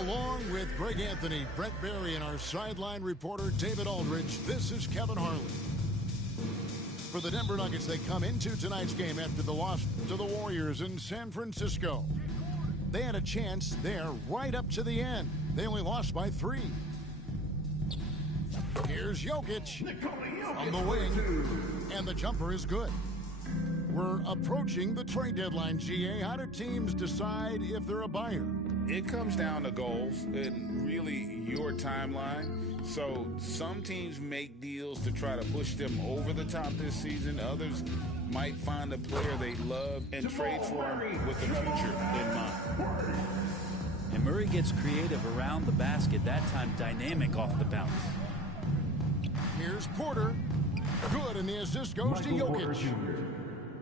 Along with Greg Anthony, Brett Berry, and our sideline reporter David Aldridge, this is Kevin Harlan. For the Denver Nuggets, they come into tonight's game after the loss to the Warriors in San Francisco. They had a chance there right up to the end. They only lost by 3. Here's Jokic on the wing, and the jumper is good. We're approaching the trade deadline, GA. How do teams decide if they're a buyer? It comes down to goals and really your timeline. So some teams make deals to try to push them over the top this season. Others might find a player they love and trade for him with the future in mind. And Murray gets creative around the basket, that time dynamic off the bounce. Here's Porter. Good, and the assist goes to Jokic.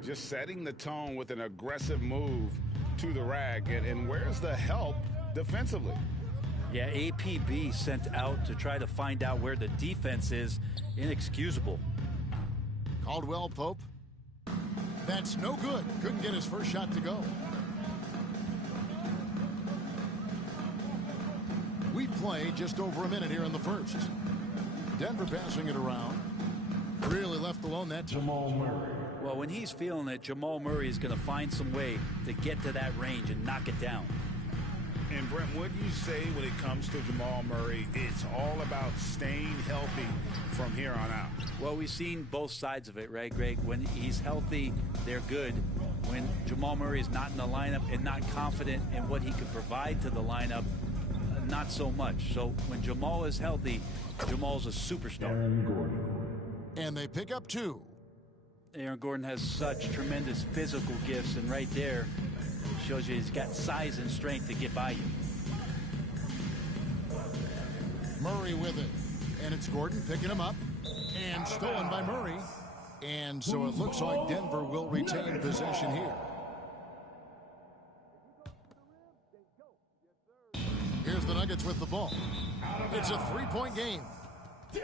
Just setting the tone with an aggressive move to the rack. And where's the help defensively? Yeah, APB sent out to try to find out where the defense is. Inexcusable. Caldwell Pope. That's no good. Couldn't get his first shot to go. We play just over a minute here in the first. Denver passing it around. Really left alone that time. Jamal Murray. Well, when he's feeling it, Jamal Murray is going to find some way to get to that range and knock it down. And Brent, what do you say when it comes to Jamal Murray? It's all about staying healthy from here on out. Well, we've seen both sides of it, right, Greg? When he's healthy, they're good. When Jamal Murray is not in the lineup and not confident in what he could provide to the lineup, not so much. So when Jamal is healthy, Jamal's a superstar. Aaron Gordon. And they pick up 2. Aaron Gordon has such tremendous physical gifts, and right there shows you he's got size and strength to get by you. Murray with it, and it's Gordon picking him up, and stolen by Murray. And so it looks like Denver will retain possession here. Here's the Nuggets with the ball. It's a 3-point game.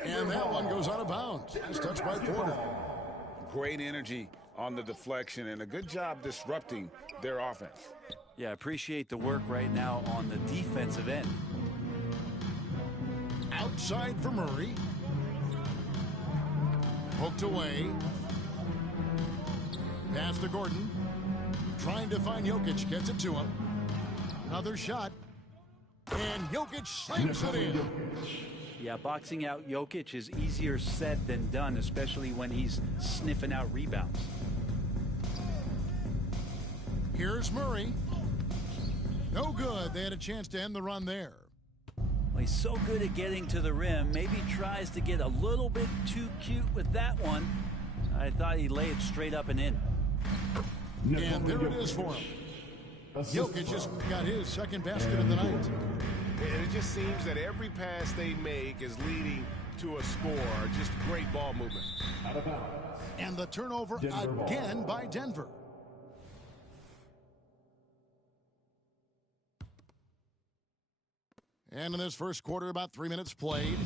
And that one goes out of bounds. It's touched by Porter. Great energy on the deflection and a good job disrupting their offense. Yeah, appreciate the work right now on the defensive end. Outside for Murray. Poked away. Pass to Gordon. Trying to find Jokic. Gets it to him. Another shot. And Jokic slams it in. Yeah, boxing out Jokic is easier said than done, especially when he's sniffing out rebounds. Here's Murray. No good. They had a chance to end the run there. Well, he's so good at getting to the rim. Maybe tries to get a little bit too cute with that one. I thought he'd lay it straight up and in. And there it is for him. Jokic just got his second basket of the night. And it just seems that every pass they make is leading to a score. Just great ball movement. And the turnover again by Denver. And in this first quarter, about 3 minutes played,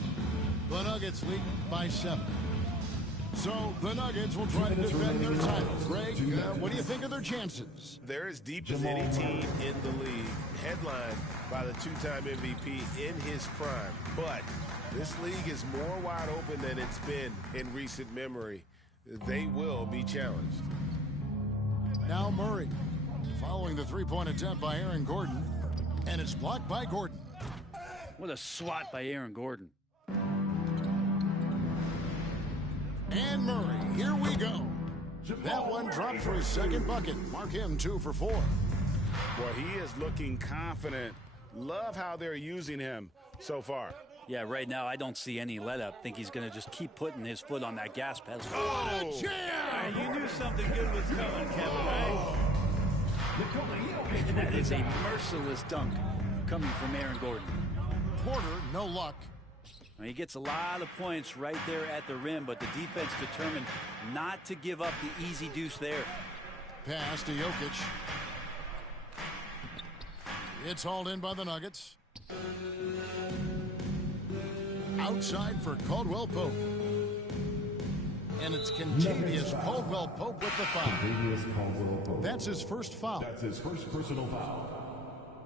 the Nuggets lead by 7. So the Nuggets will try to defend their title. Greg, what do you think of their chances? They're as deep as any team in the league, headlined by the 2-time MVP in his prime. But this league is more wide open than it's been in recent memory. They will be challenged. Now Murray, following the three-point attempt by Aaron Gordon, and it's blocked by Gordon. What a swat by Aaron Gordon. And Murray, here we go. That one dropped for his second bucket. Mark him 2 for 4. Well, he is looking confident. Love how they're using him so far. Yeah, right now I don't see any let up. Think he's going to just keep putting his foot on that gas pedal. Oh, jam! You knew something good was coming, Kevin, right? And that is a merciless dunk coming from Aaron Gordon. Porter, no luck. He gets a lot of points right there at the rim, but the defense determined not to give up the easy deuce there. Pass to Jokic. It's hauled in by the Nuggets. Outside for Caldwell Pope. And it's continuous Caldwell Pope with the foul. That's his first foul. That's his first personal foul.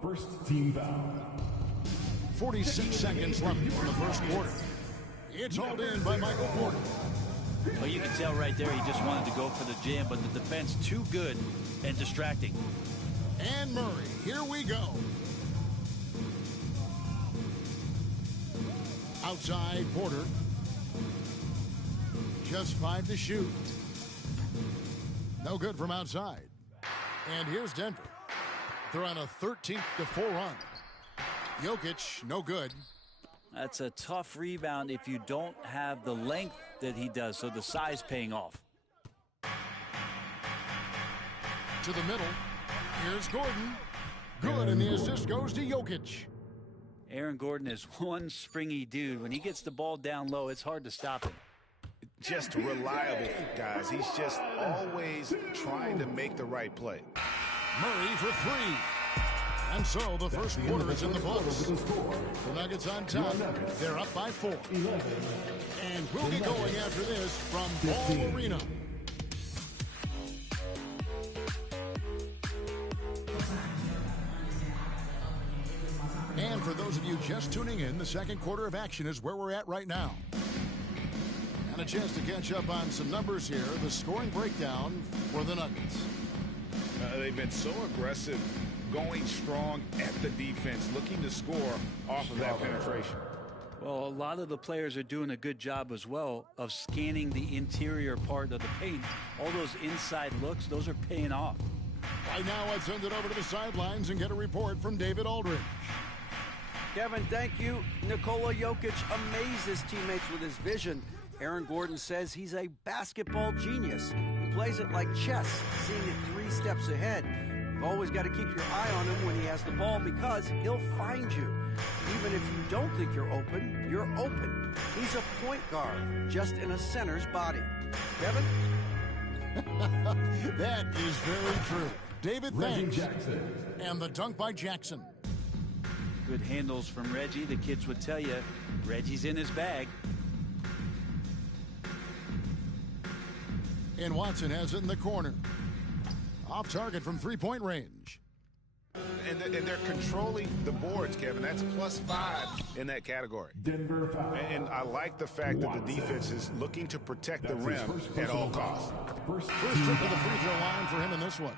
First team foul. 46 seconds left in the first quarter. It's hauled in by Michael Porter. Well, you can tell right there he just wanted to go for the jam, but the defense too good and distracting. And Murray, here we go. Outside Porter. Just 5 to shoot. No good from outside. And here's Denver. They're on a 13-4 run. Jokic, no good. That's a tough rebound if you don't have the length that he does, so the size paying off. To the middle. Here's Gordon. Good, and the assist goes to Jokic. Aaron Gordon is one springy dude. When he gets the ball down low, it's hard to stop him. Just reliable, guys. He's just always trying to make the right play. Murray for 3. And so the first quarter is in the books. The Nuggets on top. They're up by 4. And we'll be going after this from Ball Arena. And for those of you just tuning in, the second quarter of action is where we're at right now. And a chance to catch up on some numbers here. The scoring breakdown for the Nuggets. They've been so aggressive, going strong at the defense, looking to score off of that penetration. Well, a lot of the players are doing a good job as well of scanning the interior part of the paint. All those inside looks, those are paying off. Right now, let's send it over to the sidelines and get a report from David Aldridge. Kevin, thank you. Nikola Jokic amazes teammates with his vision. Aaron Gordon says he's a basketball genius. He plays it like chess, seeing it 3 steps ahead. You've always got to keep your eye on him when he has the ball because he'll find you. Even if you don't think you're open, you're open. He's a point guard, just in a center's body. Kevin? That is very true. David, thanks. And the dunk by Jackson. Good handles from Reggie. The kids would tell you, Reggie's in his bag. And Watson has it in the corner. Off target from 3-point range. And they're controlling the boards, Kevin. That's +5 in that category. Denver foul. And I like the fact that the defense is looking to protect the rim at all costs. First trip to the free throw line for him in this one.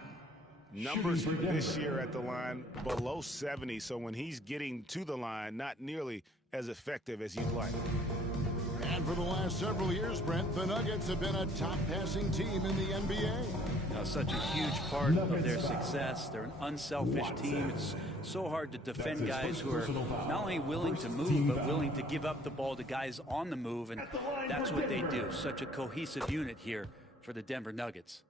Numbers this year at the line below 70, so when he's getting to the line, not nearly as effective as you'd like. And for the last several years, Brent, the Nuggets have been a top passing team in the NBA. Such a huge part of their success. They're an unselfish team. It's so hard to defend guys who are not only willing to move, but willing to give up the ball to guys on the move, and that's what they do. Such a cohesive unit here for the Denver Nuggets.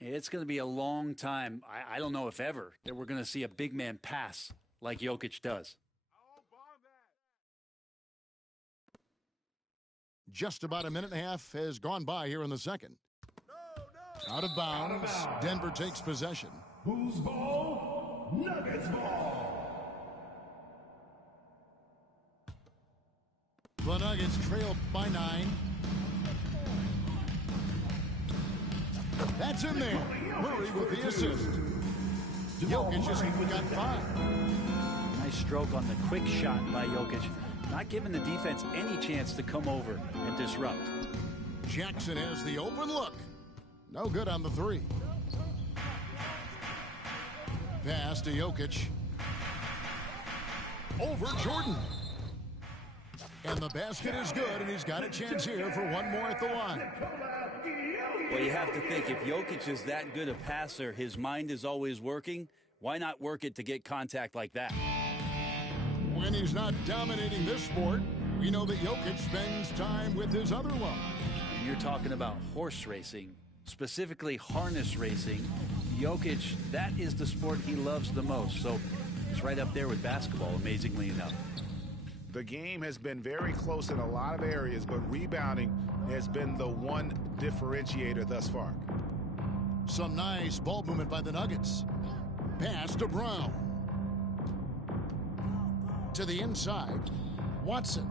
It's going to be a long time, I don't know if ever, that we're going to see a big man pass like Jokic does. Just about a minute and a half has gone by here in the second. Out of bounds. Denver takes possession. Whose ball? Nuggets ball. The Nuggets trail by 9. That's in there. Murray with the assist. Jokic has got 5. Nice stroke on the quick shot by Jokic. Not giving the defense any chance to come over and disrupt. Jackson has the open look. No good on the 3. Pass to Jokic. Over Jordan. And the basket is good, and he's got a chance here for one more at the line. Well, you have to think, if Jokic is that good a passer, his mind is always working. Why not work it to get contact like that? When he's not dominating this sport, we know that Jokic spends time with his other love. You're talking about horse racing, specifically harness racing. Jokic, that is the sport he loves the most. So it's right up there with basketball, amazingly enough. The game has been very close in a lot of areas, but rebounding has been the one differentiator thus far. Some nice ball movement by the Nuggets. Pass to Brown. To the inside. Watson.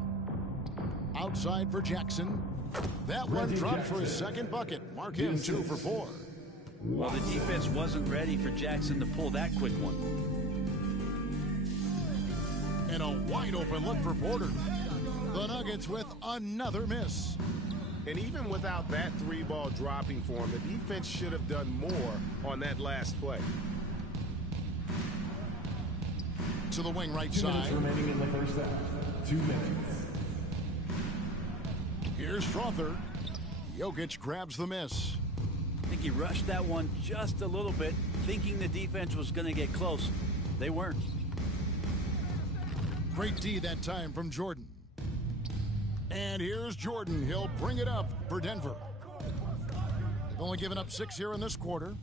Outside for Jackson. That one dropped for his second bucket. Mark him 2 for 4. Well, the defense wasn't ready for Jackson to pull that quick one. And a wide open look for Porter. The Nuggets with another miss. And even without that three-ball dropping for him, the defense should have done more on that last play. To the wing right 2 minutes side. remaining in the first half. 2 minutes. Here's Strother. Jokic grabs the miss. I think he rushed that one just a little bit, thinking the defense was going to get close. They weren't. Great D that time from Jordan. And here's Jordan. He'll bring it up for Denver. They've only given up 6 here in this quarter.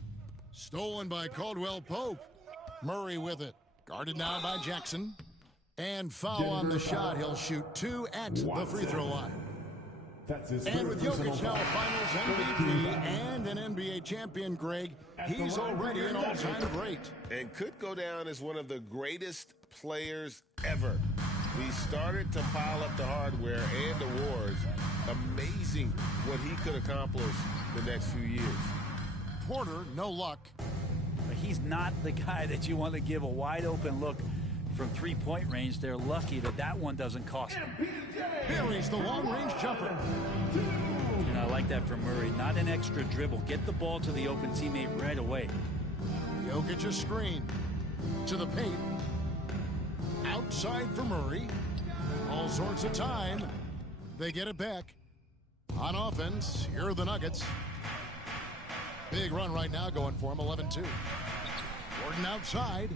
Stolen by Caldwell Pope. Murray with it. Guarded now by Jackson. And foul on the shot. He'll shoot 2 at the free throw line. That's his And with third personal Jokic now a foul. Finals MVP and an NBA champion, Greg, he's already an all-time great. And could go down as one of the greatest players ever. He started to pile up the hardware and awards. Amazing what he could accomplish the next few years. Porter, no luck. But he's not the guy that you want to give a wide open look from three-point range. They're lucky that that one doesn't cost them. Buries the long-range jumper. And I like that from Murray. Not an extra dribble. Get the ball to the open teammate right away. Jokic's screen to the paint. Outside for Murray. All sorts of time. They get it back. On offense, here are the Nuggets. Big run right now going for him, 11-2. Gordon outside.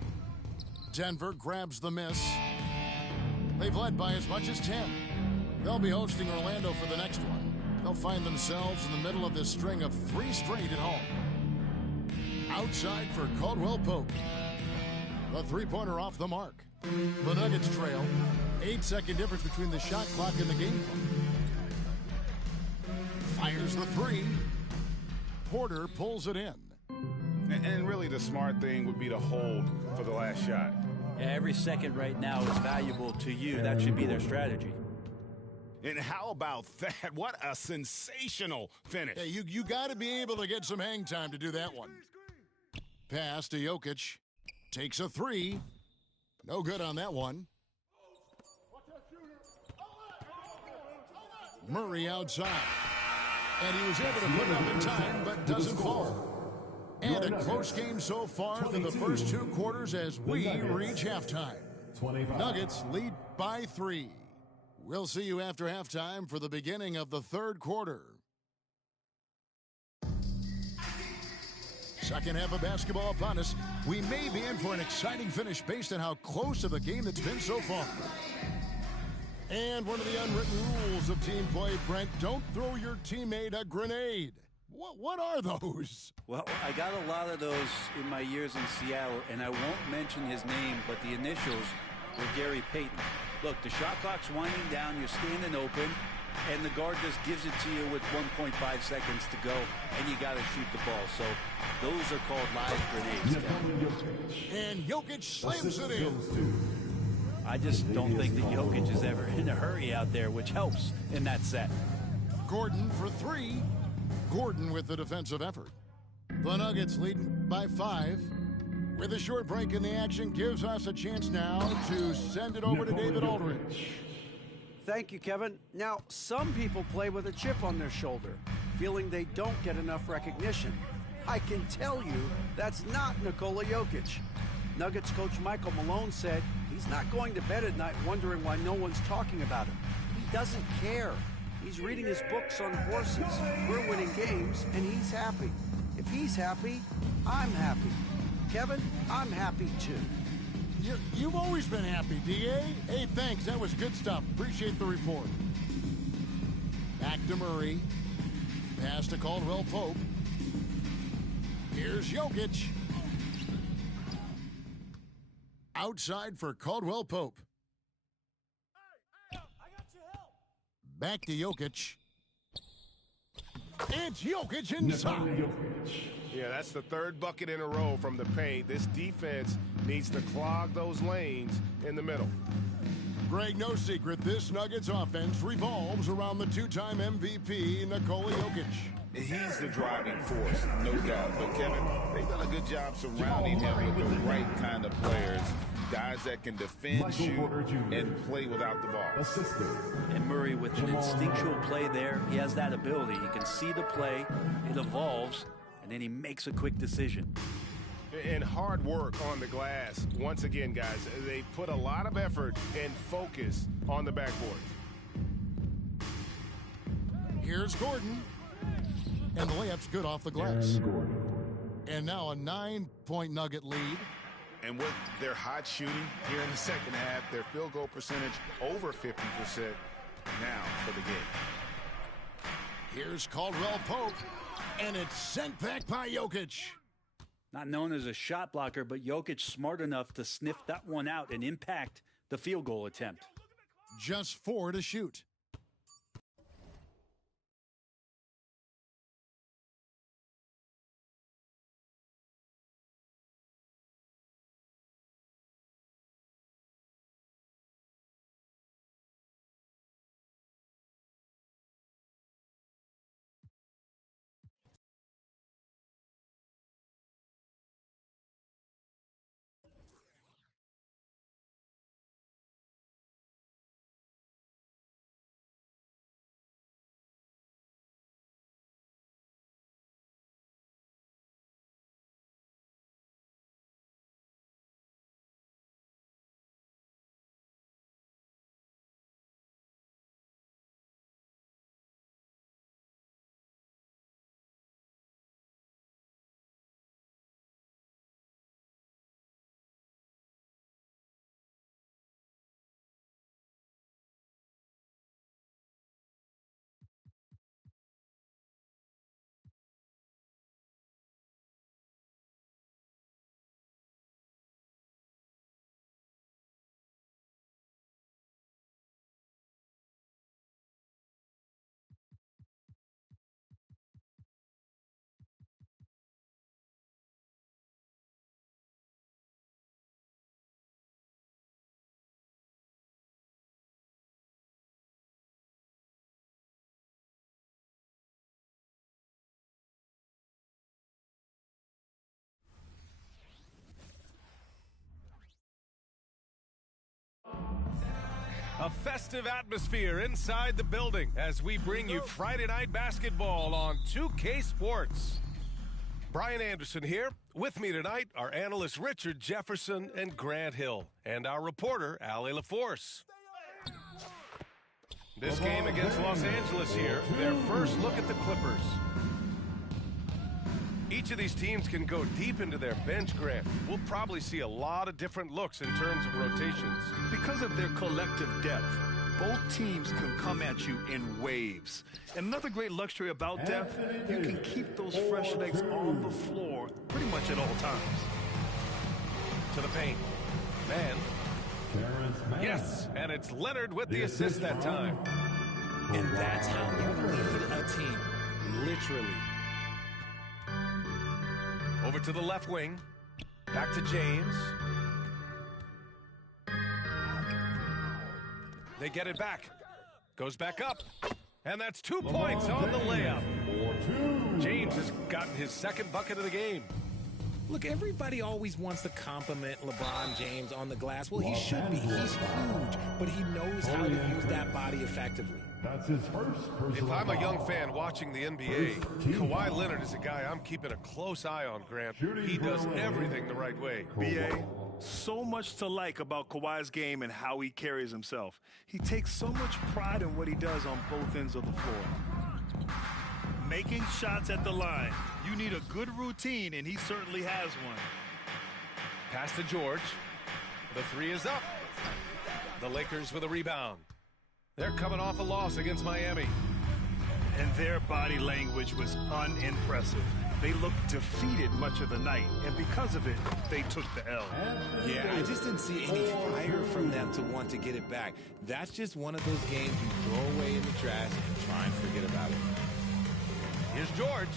Denver grabs the miss. They've led by as much as 10. They'll be hosting Orlando for the next one. They'll find themselves in the middle of this string of 3 straight at home. Outside for Caldwell Pope. The three-pointer off the mark. The Nuggets trail. 8-second difference between the shot clock and the game clock. Fires the 3. Porter pulls it in. And really the smart thing would be to hold for the last shot. Every second right now is valuable to you. That should be their strategy. And how about that? What a sensational finish. Hey, you got to be able to get some hang time to do that one. Pass to Jokic. Takes a 3. No good on that one. Murray outside. And he was able to put it up in time, but doesn't fall. And a close game so far through the first 2 quarters as we reach halftime. 25. Nuggets lead by 3. We'll see you after halftime for the beginning of the 3rd quarter. Second half of basketball upon us. We may be in for an exciting finish based on how close of a game it's been so far. And one of the unwritten rules of team play, Brent, don't throw your teammate a grenade. What are those? Well, I got a lot of those in my years in Seattle, and I won't mention his name, but the initials were Gary Payton. Look, the shot clock's winding down, you're standing open, and the guard just gives it to you with 1.5 seconds to go, and you got to shoot the ball. So those are called live grenades. And Jokic slams it in. I just don't think that Jokic is ever in a hurry out there, which helps in that set. Gordon for 3. Gordon with the defensive effort. The Nuggets leading by 5. With a short break in the action, gives us a chance now to send it over to David Aldridge. Thank you, Kevin. Now, some people play with a chip on their shoulder, feeling they don't get enough recognition. I can tell you that's not Nikola Jokic. Nuggets coach Michael Malone said he's not going to bed at night wondering why no one's talking about him. He doesn't care. He's reading his books on horses. We're winning games, and he's happy. If he's happy, I'm happy. Kevin, I'm happy too. You've always been happy, D.A. Hey, thanks. That was good stuff. Appreciate the report. Back to Murray. Pass to Caldwell Pope. Here's Jokic. Outside for Caldwell Pope. Back to Jokic. It's Jokic inside. Yeah, that's the 3rd bucket in a row from the paint. This defense needs to clog those lanes in the middle. Greg, no secret, this Nuggets offense revolves around the 2-time MVP, Nikola Jokic. He's the driving force, no doubt. But, Kevin, they've done a good job surrounding him with the right kind of players. guys that can defend, shoot, and play without the ball. Assistant. And Murray with an instinctual play there. He has that ability. He can see the play, it evolves, and then he makes a quick decision. And hard work on the glass. Once again, guys, they put a lot of effort and focus on the backboard. Here's Gordon. And the layup's good off the glass. And now a 9-point Nugget lead. And with their hot shooting here in the second half, their field goal percentage over 50% now for the game. Here's Caldwell Pope. And it's sent back by Jokic. Not known as a shot blocker, but Jokic smart enough to sniff that one out and impact the field goal attempt. Just 4 to shoot. A festive atmosphere inside the building as we bring you Friday Night Basketball on 2K Sports. Brian Anderson here. With me tonight are analysts Richard Jefferson and Grant Hill, and our reporter, Allie LaForce. This game against Los Angeles here, their first look at the Clippers. Each of these teams can go deep into their bench, Grant. We'll probably see a lot of different looks in terms of rotations. Because of their collective depth, both teams can come at you in waves. And another great luxury about depth, you can keep those fresh legs on the floor pretty much at all times. To the paint. Man. Yes, and it's Leonard with the assist that time. And that's how you lead a team, literally. Over to the left wing. Back to James. They get it back. Goes back up. And that's 2 points on the layup. James has gotten his second bucket of the game. Look, everybody always wants to compliment LeBron James on the glass. Well, he should be. He's huge, but he knows how to use that body effectively. That's his first personal If I'm a young foul. fan watching the NBA, Kawhi Leonard is a guy I'm keeping a close eye on, Grant. He does everything the right way. BA, so much to like about Kawhi's game and how he carries himself. He takes so much pride in what he does on both ends of the floor. Making shots at the line. You need a good routine, and he certainly has one. Pass to George. The three is up. The Lakers with a rebound. They're coming off a loss against Miami. And their body language was unimpressive. They looked defeated much of the night, and because of it, they took the L. Yeah, I just didn't see any fire from them to want to get it back. That's just one of those games you throw away in the trash and try and forget about it. Here's George.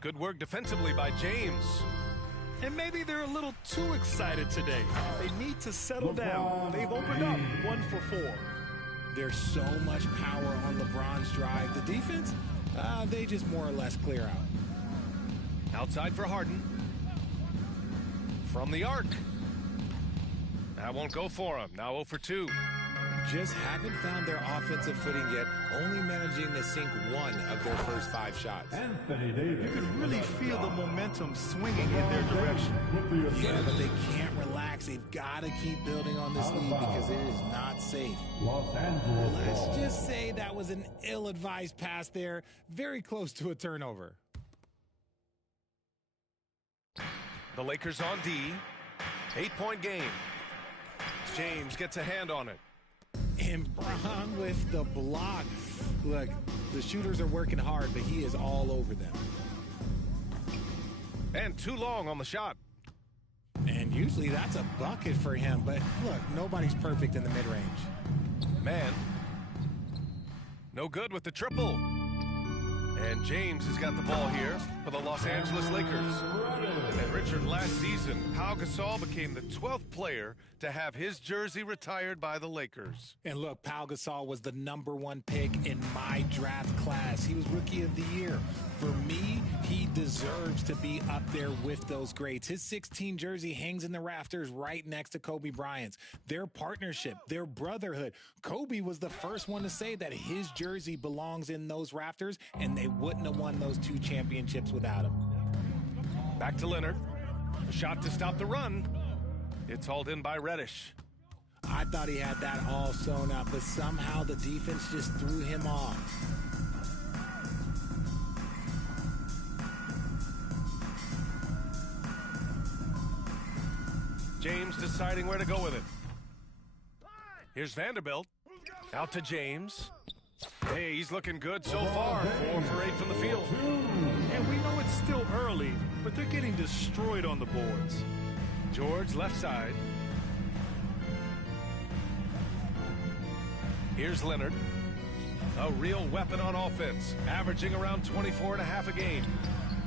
Good work defensively by James. And maybe they're a little too excited today. They need to settle down. They've opened up 1 for 4. There's so much power on LeBron's drive. The defense, they just more or less clear out. Outside for Harden. From the arc. That won't go for him. Now 0 for 2. Just haven't found their offensive footing yet, only managing to sink 1 of their first 5 shots. Anthony Davis. You can really feel the momentum swinging in their direction. Yeah, but they can't relax. They've got to keep building on this lead because it is not safe. Los Angeles Let's ball. just say that was an ill-advised pass there, very close to a turnover. The Lakers on D. 8-point game. James gets a hand on it. And Braun with the block. Look, the shooters are working hard, but he is all over them. And too long on the shot. And usually that's a bucket for him, but look, nobody's perfect in the mid-range. Man. No good with the triple. And James has got the ball here for the Los Angeles Lakers. And Richard, last season, Pau Gasol became the 12th player to have his jersey retired by the Lakers. And look, Pau Gasol was the #1 pick in my draft class. He was Rookie of the Year. For me, he deserves to be up there with those greats. His 16 jersey hangs in the rafters right next to Kobe Bryant's. Their partnership, their brotherhood. Kobe was the first one to say that his jersey belongs in those rafters, and they wouldn't have won those 2 championships without him. Back to Leonard. A shot to stop the run. It's hauled in by Reddish. I thought he had that all sewn up, but somehow the defense just threw him off. James deciding where to go with it. Here's Vanderbilt. Out to James. Hey, he's looking good so far. 4 for 8 from the field. And we know it's still early, but they're getting destroyed on the boards. George left side. Here's Leonard. A real weapon on offense, averaging around 24.5 a game.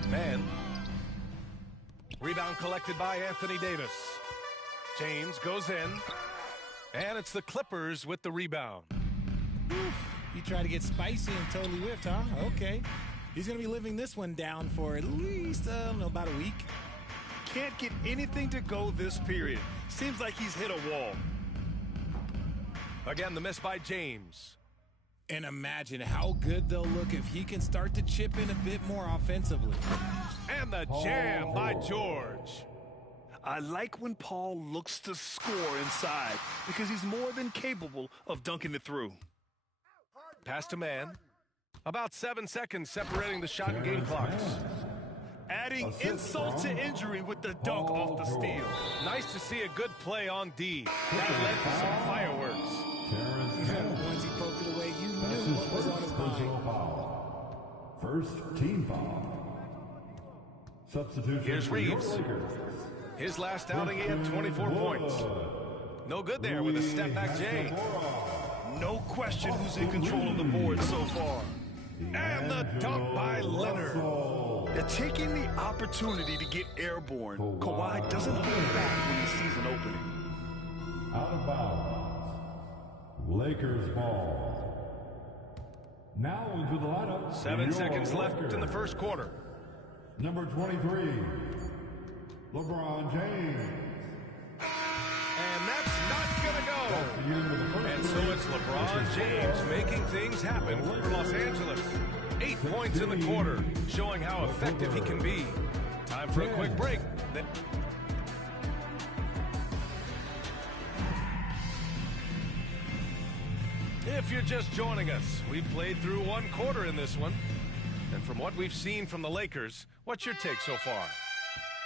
Man. Rebound collected by Anthony Davis. James goes in. And it's the Clippers with the rebound. You try to get spicy and totally whiffed, huh? Okay. He's going to be living this one down for at least, about a week. Can't get anything to go this period. Seems like he's hit a wall. Again, the miss by James. And imagine how good they'll look if he can start to chip in a bit more offensively. And the jam by George. I like when Paul looks to score inside because he's more than capable of dunking it through. Pass to man. About 7 seconds separating the shot and game clocks. Adding insult to injury with the dunk off the steal. Nice to see a good play on D. That led to some fireworks. Once he poked it away, you knew what was on his mind. Foul. First team foul. Substitution. Here's Reeves. His last outing, he had 24 points. No good there with a step-back J. No question who's in control of the board so far. And the dunk by Leonard. They're taking the opportunity to get airborne. Kawhi doesn't hold back when he sees an opening. Out of bounds. Lakers ball. Now into the lineup. 7 seconds left in the first quarter. Number 23, LeBron James. And that's not going to go. And so it's LeBron James making things happen for Los Angeles. 8 points in the quarter, showing how effective he can be. Time for a quick break. If you're just joining us, we've played through 1 quarter in this one. And from what we've seen from the Lakers, what's your take so far?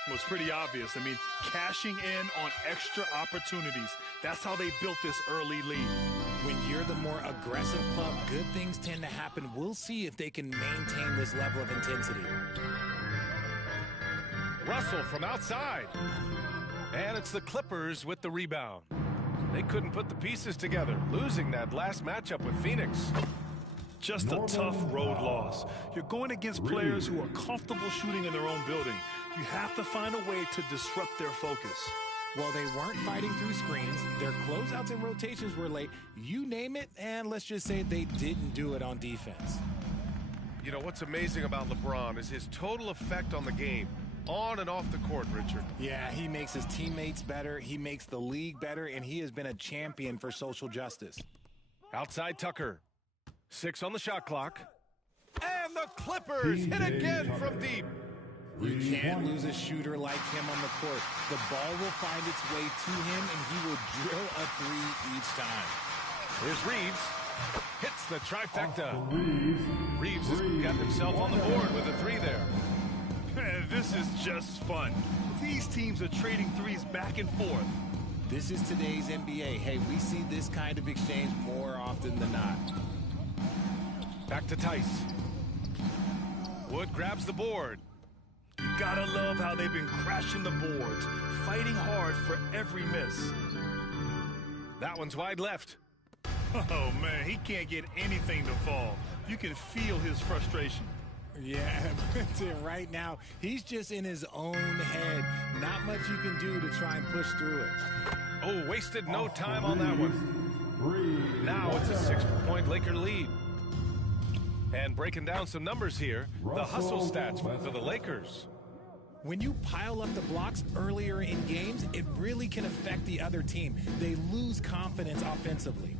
Well, it's pretty obvious. I mean, cashing in on extra opportunities. That's how they built this early lead. When you're the more aggressive club, good things tend to happen. We'll see if they can maintain this level of intensity. Russell from outside. And it's the Clippers with the rebound. They couldn't put the pieces together, losing that last matchup with Phoenix. Just a tough road loss. You're going against players who are comfortable shooting in their own building. You have to find a way to disrupt their focus. Well, they weren't fighting through screens. Their closeouts and rotations were late. You name it, and let's just say they didn't do it on defense. You know, what's amazing about LeBron is his total effect on the game. on and off the court, Richard. Yeah, he makes his teammates better. He makes the league better, and he has been a champion for social justice. Outside Tucker. 6 on the shot clock. And the Clippers hit again from deep. You can't lose a shooter like him on the court. The ball will find its way to him, and he will drill a three each time. Here's Reeves. Hits the trifecta. Reeves has got himself on the board with a 3 there. This is just fun. These teams are trading threes back and forth. This is today's NBA. Hey, we see this kind of exchange more often than not. Back to Tice. Wood grabs the board. You gotta love how they've been crashing the boards, fighting hard for every miss. That one's wide left. Oh, man, he can't get anything to fall. You can feel his frustration. Yeah, right now, he's just in his own head. Not much you can do to try and push through it. Oh, wasted no time on that one. Now it's a 6-point Laker lead. And breaking down some numbers here, the hustle stats for the Lakers. When you pile up the blocks earlier in games, it really can affect the other team. They lose confidence offensively.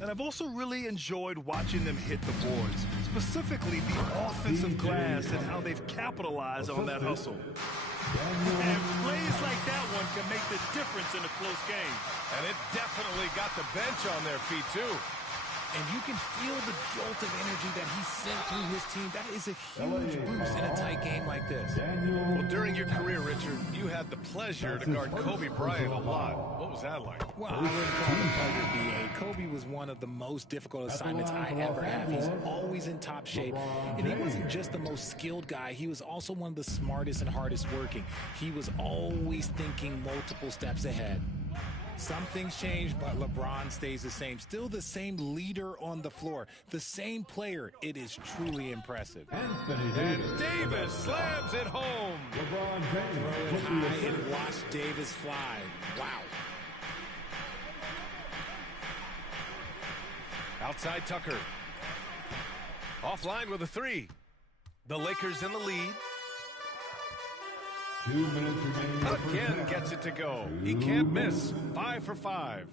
And I've also really enjoyed watching them hit the boards, specifically the offensive glass and how they've capitalized on that hustle. And plays like that one can make the difference in a close game. And it definitely got the bench on their feet, too. And you can feel the jolt of energy that he sent through his team. That is a huge boost in a tight game like this. Well, during your career, Richard, you had the pleasure to guard Kobe Bryant a lot. What was that like? Well, I wouldn't call him pleasure, B.A. Kobe was one of the most difficult assignments I ever had. He's always in top shape. And he wasn't just the most skilled guy. He was also one of the smartest and hardest working. He was always thinking multiple steps ahead. Some things change, but LeBron stays the same. Still the same leader on the floor. The same player. It is truly impressive. And Davis slams it home. LeBron James. Throw it high and watch Davis fly. Wow. Outside Tucker. Offline with a 3. The Lakers in the lead. 2 minutes remaining. Again gets it to go. He can't miss. 5 for 5.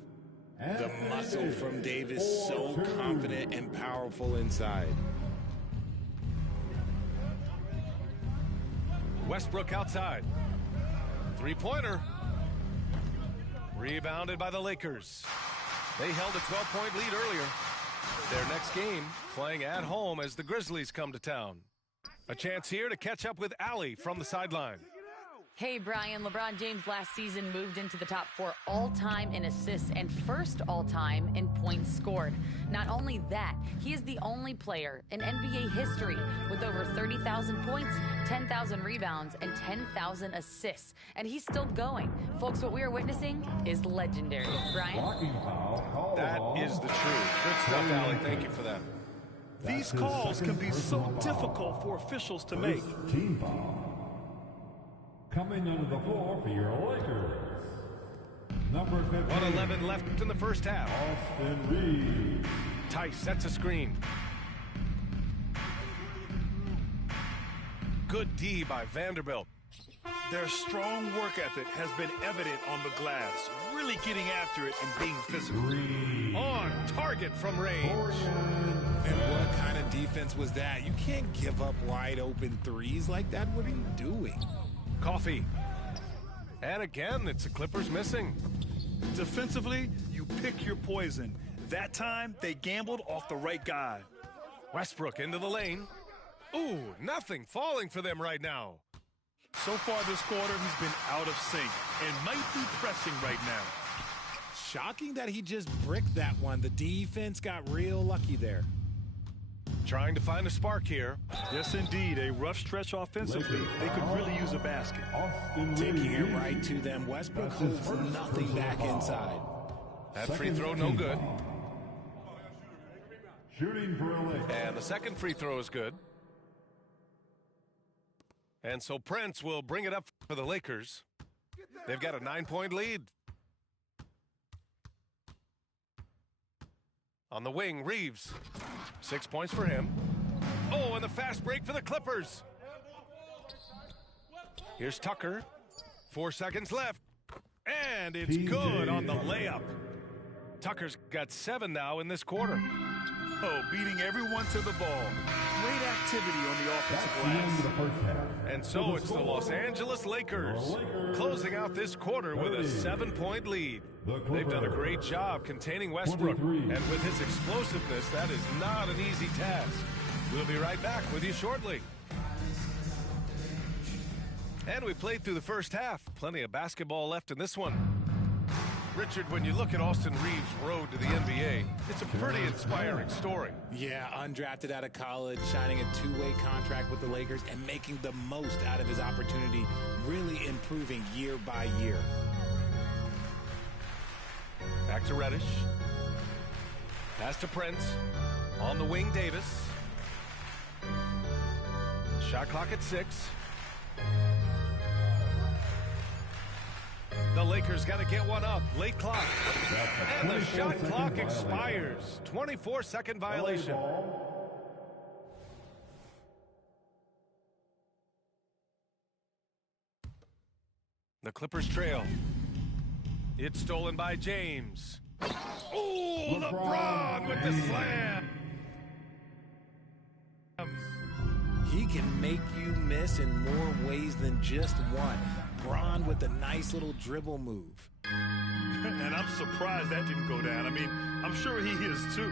The muscle from Davis, so confident and powerful inside. Westbrook outside. 3-pointer. Rebounded by the Lakers. They held a 12-point lead earlier. Their next game playing at home as the Grizzlies come to town. A chance here to catch up with Allie from the sideline. Hey, Brian, LeBron James last season moved into the top 4 all-time in assists and first all-time in points scored. Not only that, he is the only player in NBA history with over 30,000 points, 10,000 rebounds, and 10,000 assists. And he's still going. Folks, what we are witnessing is legendary. Brian? That is the truth. Good stuff, Allie. Thank you for that. These calls can be so difficult for officials to make. Team foul. Coming under the floor for your Lakers. Number 15. 1:11 left in the first half. Austin Reeves. Tice sets a screen. Good D by Vanderbilt. Their strong work ethic has been evident on the glass, really getting after it and being physical. On target from range. And what kind of defense was that? You can't give up wide open threes like that. What are you doing? Coffee. And again, it's the Clippers missing. Defensively, you pick your poison. That time, they gambled off the right guy. Westbrook into the lane. Ooh, nothing falling for them right now. So far this quarter, he's been out of sync and might be pressing right now. Shocking that he just bricked that one. The defense got real lucky there. Trying to find a spark here. Yes, indeed. A rough stretch offensively. They could really use a basket. Taking it right to them. Westbrook holds nothing back inside. That free throw no good. Shooting for a Lakers. And the second free throw is good. And so Prince will bring it up for the Lakers. They've got a 9-point lead. On the wing, Reeves. 6 points for him. Oh, and the fast break for the Clippers. Here's Tucker. 4 seconds left. And it's good on the layup. Tucker's got 7 now in this quarter. Oh, beating everyone to the ball. Great activity on the offensive glass. And so it's the Los Angeles Lakers closing out this quarter with a 7-point lead. They've done a great job containing Westbrook. And with his explosiveness, that is not an easy task. We'll be right back with you shortly. And we played through the first half. Plenty of basketball left in this one. Richard, when you look at Austin Reeves' road to the NBA, it's a pretty inspiring story. Yeah, undrafted out of college, signing a two-way contract with the Lakers and making the most out of his opportunity, really improving year by year. Back to Reddish. Pass to Prince. On the wing, Davis. Shot clock at 6. The Lakers got to get one up. Late clock. And the shot clock expires. 24-second violation. The Clippers trail. It's stolen by James. Oh, LeBron with the slam. He can make you miss in more ways than just one. Bron with a nice little dribble move. And I'm surprised that didn't go down. I mean, I'm sure he is too.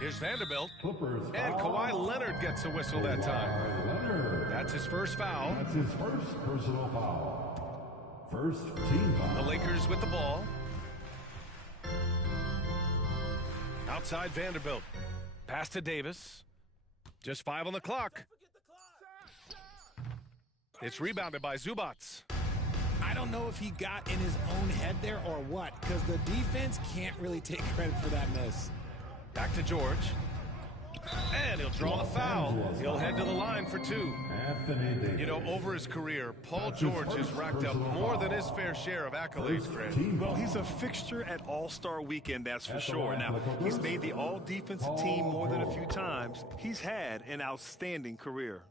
Here's Vanderbilt. And Kawhi Leonard gets a whistle that time. That's his first foul. That's his first personal foul. First team foul. The Lakers with the ball. Outside Vanderbilt. Pass to Davis. Just 5 on the clock. It's rebounded by Zubats. I don't know if he got in his own head there or what, because the defense can't really take credit for that miss. Back to George. And he'll draw the foul. He'll head to the line for 2. You know, over his career, Paul George has racked up more than his fair share of accolades, Grant. Well, he's a fixture at All-Star Weekend, that's for sure. Now, he's made the All-Defensive team more than a few times. He's had an outstanding career.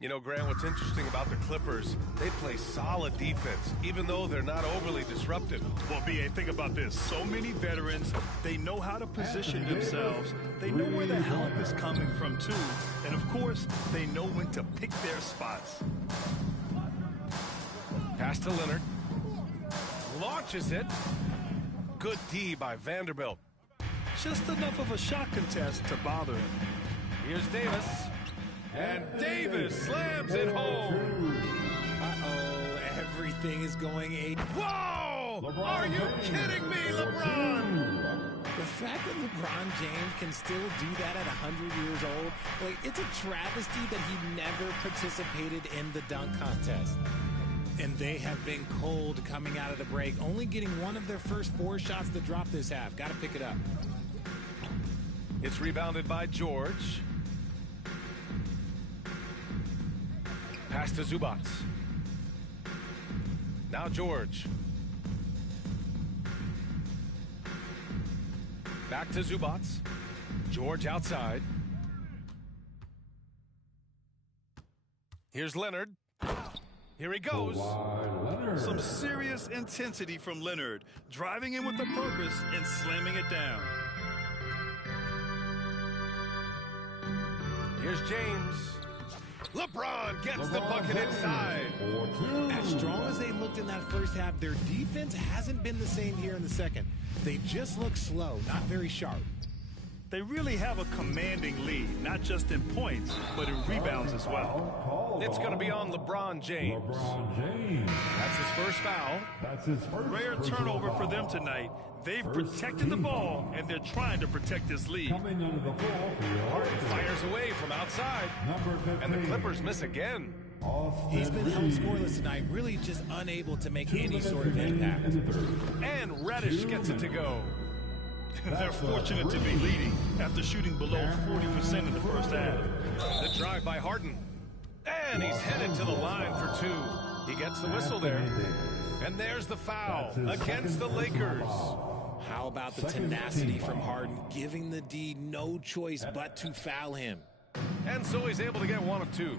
You know, Grant, what's interesting about the Clippers, they play solid defense, even though they're not overly disruptive. Well, B.A., think about this. So many veterans, they know how to position themselves. They know where the help is coming from, too. And, of course, they know when to pick their spots. Pass to Leonard. Launches it. Good D by Vanderbilt. Just enough of a shot contest to bother him. Here's Davis. And Davis slams it home. Uh-oh, everything is going Whoa! Are you kidding me, LeBron? The fact that LeBron James can still do that at 100 years old, like, it's a travesty that he never participated in the dunk contest. And they have been cold coming out of the break, only getting one of their first 4 shots to drop this half. Got to pick it up. It's rebounded by George. Pass to Zubats. Now George. Back to Zubats. George outside. Here's Leonard. Here he goes. Some serious intensity from Leonard, driving in with a purpose and slamming it down. Here's James. LeBron gets the bucket inside. As strong as they looked in that first half, their defense hasn't been the same here in the second. They just look slow, not very sharp. They really have a commanding lead, not just in points, but in rebounds as well. It's going to be on LeBron James. That's his first foul. That's his first. Rare turnover for them tonight. They've protected the ball, and they're trying to protect this lead. Coming under the floor for your Harden fires away from outside. And the Clippers miss again. He's been held scoreless tonight, really just unable to make any sort of impact. And Reddish gets it to go. They're fortunate to be leading after shooting below 40% in the first half. The drive by Harden. And he's headed to the line for 2. He gets the whistle there. And there's the foul against the Lakers. How about the tenacity from Harden, giving the D no choice but to foul him? And so he's able to get 1 of 2.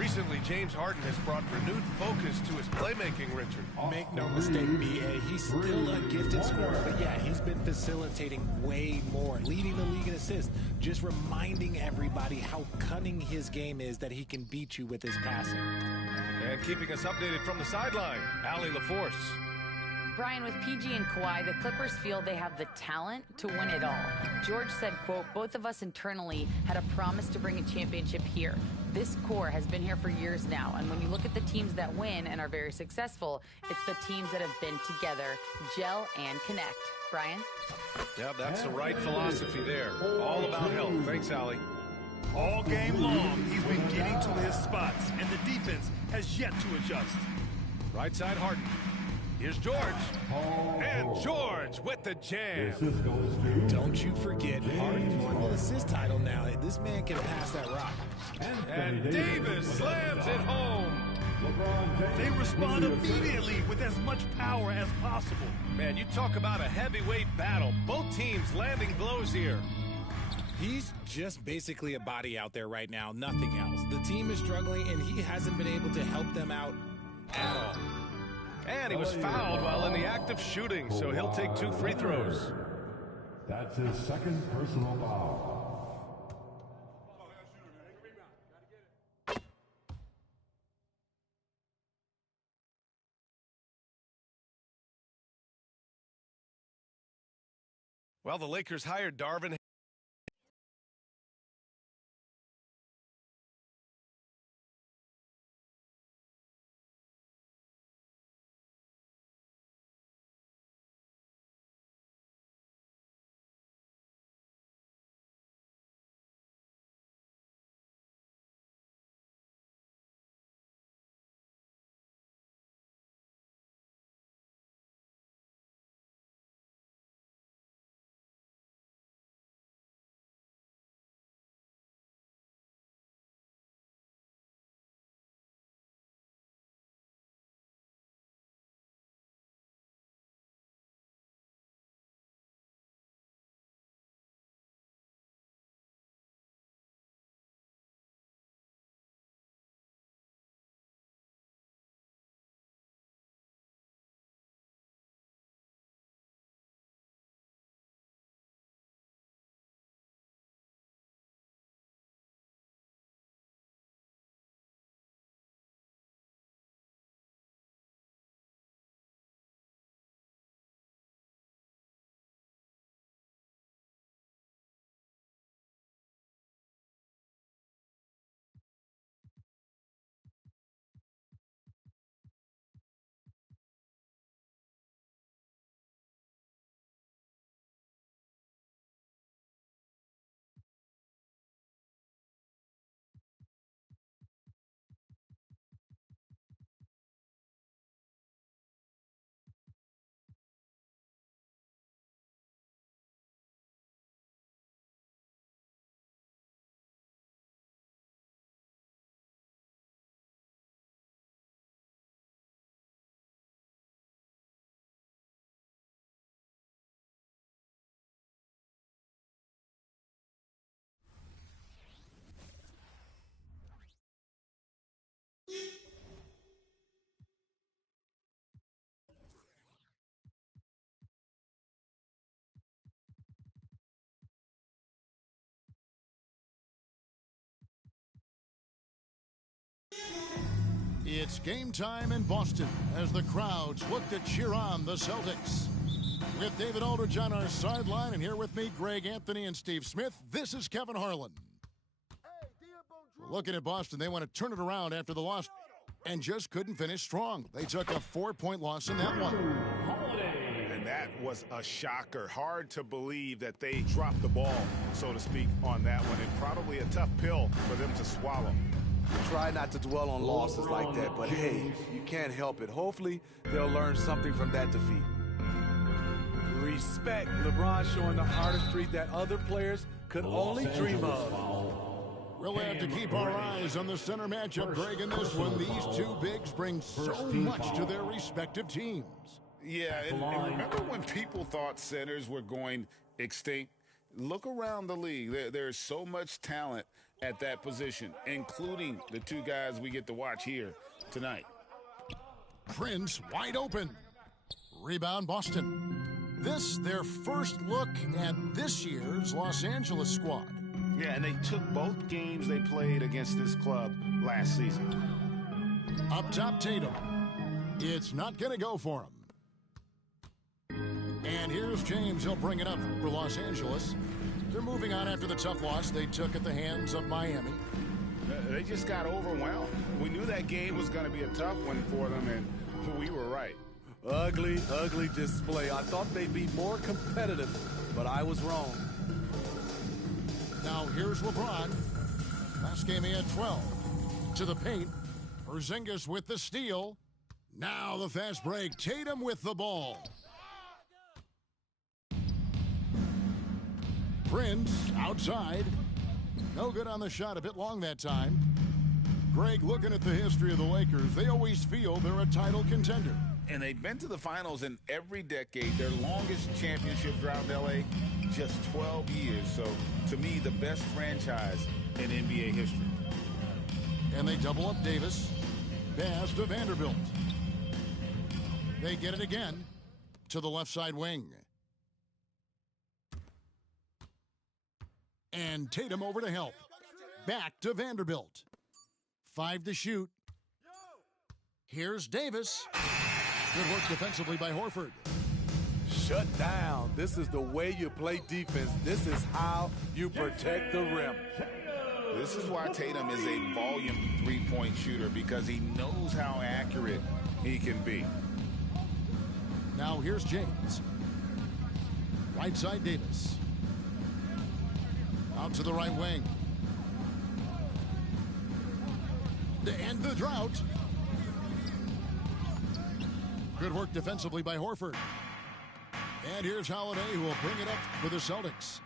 Recently, James Harden has brought renewed focus to his playmaking, Richard. Make no mistake, B.A., he's still a gifted scorer, but yeah, he's been facilitating way more, leading the league in assists, just reminding everybody how cunning his game is, that he can beat you with his passing. And keeping us updated from the sideline, Allie LaForce. Brian, with PG and Kawhi, the Clippers feel they have the talent to win it all. George said, quote, both of us internally had a promise to bring a championship here. This core has been here for years now, and when you look at the teams that win and are very successful, it's the teams that have been together, gel and connect. Brian? Yeah, that's the right philosophy there. All about health. Thanks, Allie. All game long, he's been getting to his spots, and the defense has yet to adjust. Right side, Harden. Here's George. And George with the jam. Don't you forget, Harden's won an assist title now. This man can pass that rock. And Davis slams it home. They respond immediately with as much power as possible. Man, you talk about a heavyweight battle. Both teams landing blows here. He's just basically a body out there right now, nothing else. The team is struggling, and he hasn't been able to help them out at all. And he was fouled while in the act of shooting, so he'll take 2 free throws. That's his second personal foul. Well, the Lakers hired Darvin. It's game time in Boston as the crowds look to cheer on the Celtics. With David Aldridge on our sideline, and here with me, Greg Anthony and Steve Smith, this is Kevin Harlan. Looking at Boston, they want to turn it around after the loss and just couldn't finish strong. They took a 4-point loss in that one. And that was a shocker. Hard to believe that they dropped the ball, so to speak, on that one. And probably a tough pill for them to swallow. Try not to dwell on losses like that, but hey, you can't help it. Hopefully, they'll learn something from that defeat. Respect LeBron showing the artistry that other players could only dream of. We'll have to keep our eyes on the center matchup, Greg, in this one. These two bigs bring so much to their respective teams. Yeah, and remember when people thought centers were going extinct? Look around the league. There's so much talent at that position, including the two guys we get to watch here tonight. Prince wide open. Rebound Boston. This their first look at this year's Los Angeles squad. Yeah, and they took both games they played against this club last season. Up top, Tatum. It's not going to go for him. And here's James. He'll bring it up for Los Angeles. They're moving on after the tough loss they took at the hands of Miami. They just got overwhelmed. We knew that game was going to be a tough one for them, and we were right. Ugly, ugly display. I thought they'd be more competitive, but I was wrong. Now here's LeBron. Last game he had 12. To the paint. Porzingis with the steal. Now the fast break. Tatum with the ball. Prince outside. No good on the shot. A bit long that time. Greg, looking at the history of the Lakers, they always feel they're a title contender. And they've been to the finals in every decade. Their longest championship drought in L.A., just 12 years. So, to me, the best franchise in NBA history. And they double up Davis. Pass to Vanderbilt. They get it again to the left side wing. And Tatum over to help. Back to Vanderbilt. 5 to shoot. Here's Davis. Good work defensively by Horford. Shut down. This is the way you play defense. This is how you protect the rim. This is why Tatum is a volume three-point shooter, because he knows how accurate he can be. Now here's James. Right side Davis. Out to the right wing. To end the drought. Good work defensively by Horford. And here's Holiday, who will bring it up for the Celtics.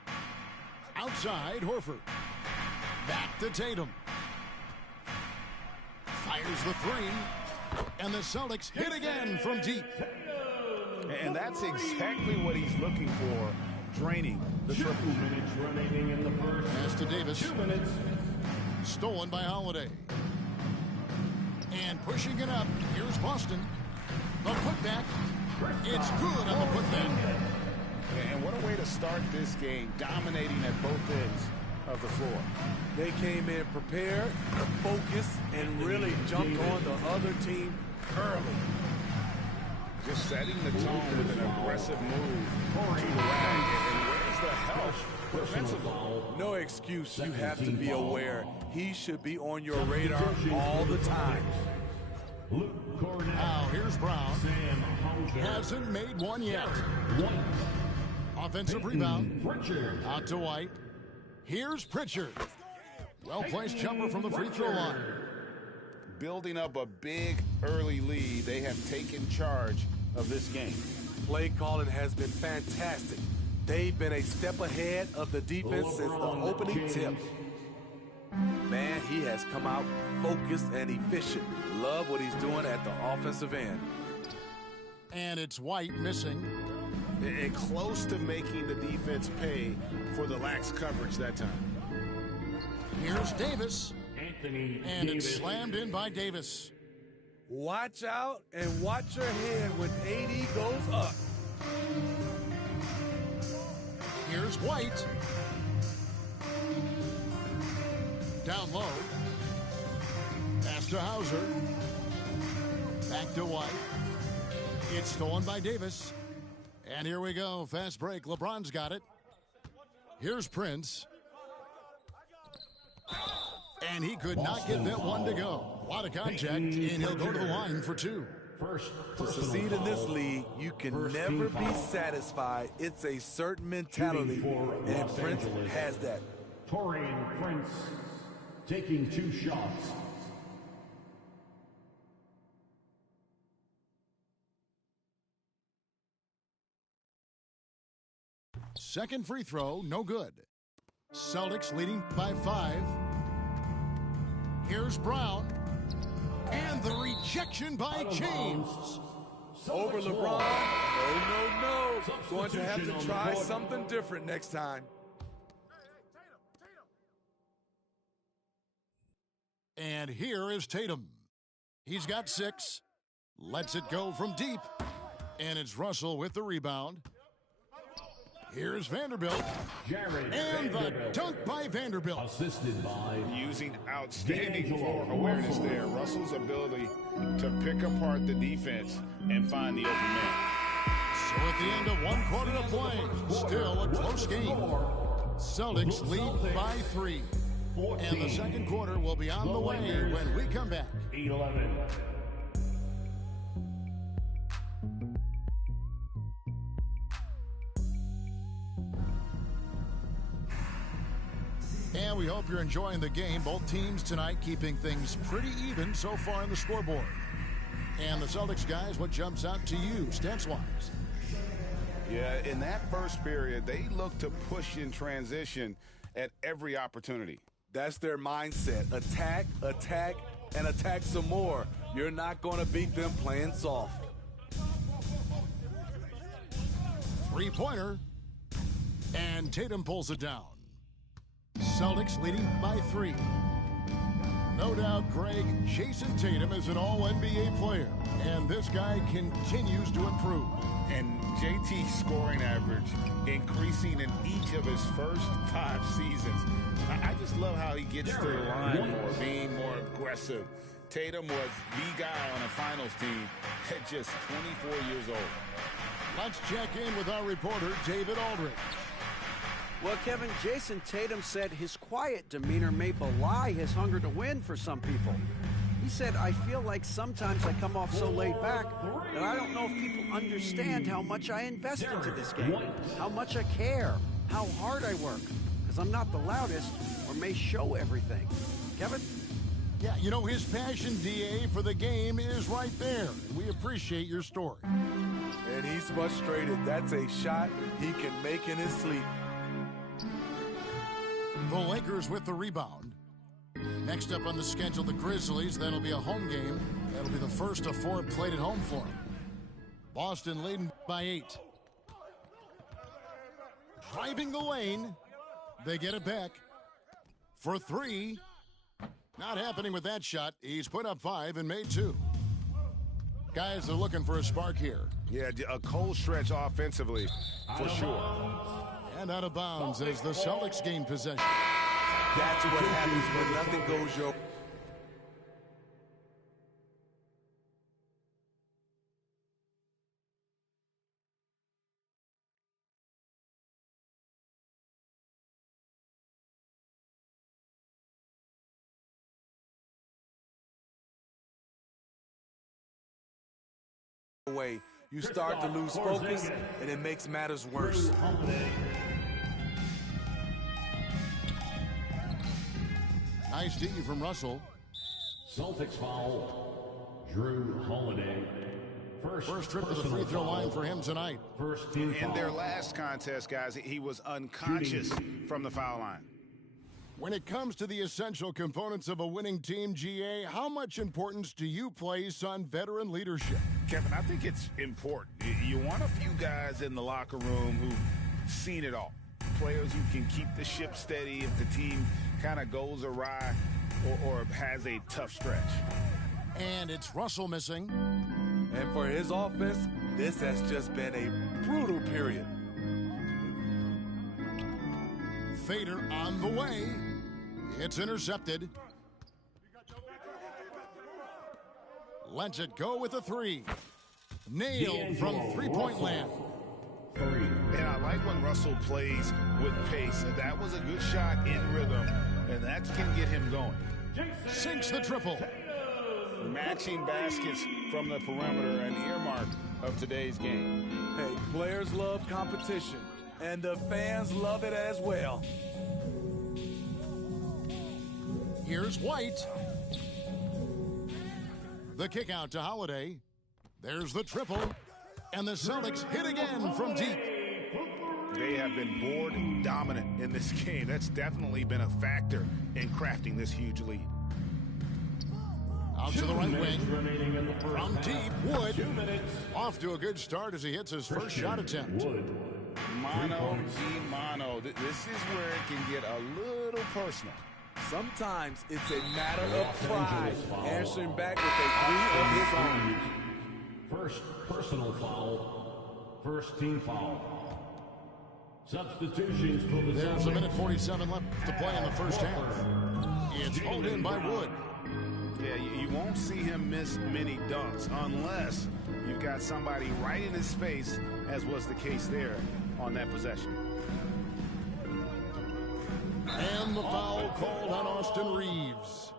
Outside, Horford. Back to Tatum. Fires the three. And the Celtics hit again from deep. And that's exactly what he's looking for, draining the triple. 2 minutes remaining in the first. Pass to Davis. 2 minutes. Stolen by Holiday. And pushing it up, here's Boston. The putback. It's good on the putback. And what a way to start this game, dominating at both ends of the floor. They came in prepared, focused, and really jumped on the other team early. Just setting the tone with an aggressive move to the rack. And where's the help defensively? No excuse. You have to be aware. He should be on your radar all the time. Now here's Brown. Hasn't made one yet. Offensive rebound. Out to White. Here's Pritchard. Well-placed jumper from the free throw line. Building up a big early lead, they have taken charge of this game. Play calling has been fantastic. They've been a step ahead of the defense since the opening tip. Man, he has come out focused and efficient. Love what he's doing at the offensive end. And it's White missing. And close to making the defense pay for the lax coverage that time. Here's Davis. And it's slammed in by Davis. Watch out and watch your hand when AD goes up. Here's White. Down low. Pass to Hauser. Back to White. It's stolen by Davis. And here we go. Fast break. LeBron's got it. Here's Prince. And he could not get that one to go. A lot of contact, and he'll go to the line for two. To succeed in this league, you can never be satisfied. It's a certain mentality, and Prince has that. Taurean Prince taking 2 shots. Second free throw, no good. Celtics leading by 5. Here's Brown. And the rejection by James. Over LeBron. No. Going to have to try something different next time. And here is Tatum. He's got 6. Lets it go from deep. And it's Russell with the rebound. Here's Vanderbilt. And the dunk by Vanderbilt. Assisted by using outstanding floor awareness there. Russell's ability to pick apart the defense and find the open man. So at the end of 1 quarter of play, still a close game. Celtics lead by 3. And the second quarter will be on the way when we come back. 11. And we hope you're enjoying the game. Both teams tonight keeping things pretty even so far on the scoreboard. And the Celtics guys, what jumps out to you, stats-wise? Yeah, in that first period, they looked to push in transition at every opportunity. That's their mindset. Attack, attack, and attack some more. You're not going to beat them playing soft. Three-pointer. And Tatum pulls it down. Celtics leading by 3. No doubt, Greg, Jason Tatum is an all-NBA player. And this guy continues to improve. And JT's scoring average increasing in each of his first 5 seasons. I just love how he gets to the line more, being more aggressive. Tatum was the guy on a finals team at just 24 years old. Let's check in with our reporter, David Aldridge. Well, Kevin, Jason Tatum said his quiet demeanor may belie his hunger to win for some people. He said, I feel like sometimes I come off so laid back that I don't know if people understand how much I invest into this game, how much I care, how hard I work, because I'm not the loudest or may show everything. Kevin? Yeah, you know, his passion, DA, for the game is right there. We appreciate your story. And he's frustrated. That's a shot he can make in his sleep. The Lakers with the rebound. Next up on the schedule, the Grizzlies. That'll be a home game. That'll be the first of 4 played at home for them. Boston leading by 8. Driving the lane. They get it back. For 3. Not happening with that shot. He's put up 5 and made 2. Guys are looking for a spark here. Yeah, a cold stretch offensively, for sure. And out of bounds as the Celtics gain possession. That's what happens when nothing goes your... way. You start to lose focus, and it makes matters worse. Nice D from Russell. Celtics foul. Drew Holiday. First trip to the free throw line for him tonight. In their last contest, guys, he was unconscious from the foul line. When it comes to the essential components of a winning team, GA, how much importance do you place on veteran leadership? Kevin, I think it's important. You want a few guys in the locker room who've seen it all. Players who can keep the ship steady if the team kind of goes awry or has a tough stretch. And it's Russell missing. And for his offense, this has just been a brutal period. Fader on the way. It's intercepted. Lets it go with a 3. Nailed from three-point land. And I like when Russell plays with pace. That was a good shot in rhythm, and that can get him going. Sinks the triple. Matching baskets from the perimeter, an earmark of today's game. Hey, players love competition, and the fans love it as well. Here's White. The kick out to Holiday. There's the triple. And the Celtics hit again from deep. They have been board dominant in this game. That's definitely been a factor in crafting this huge lead. Out to the right wing. From deep, Wood. Off to a good start as he hits his first shot attempt. Mano, This is where it can get a little personal. Sometimes it's a matter of pride, answering back with a 3 of his own. First personal foul. First team foul. Substitutions for the There's a minute 47 left to play in the first half. It's pulled in by Wood. Yeah, you won't see him miss many dunks unless you've got somebody right in his face, as was the case there on that possession. And the foul called on Austin Reeves.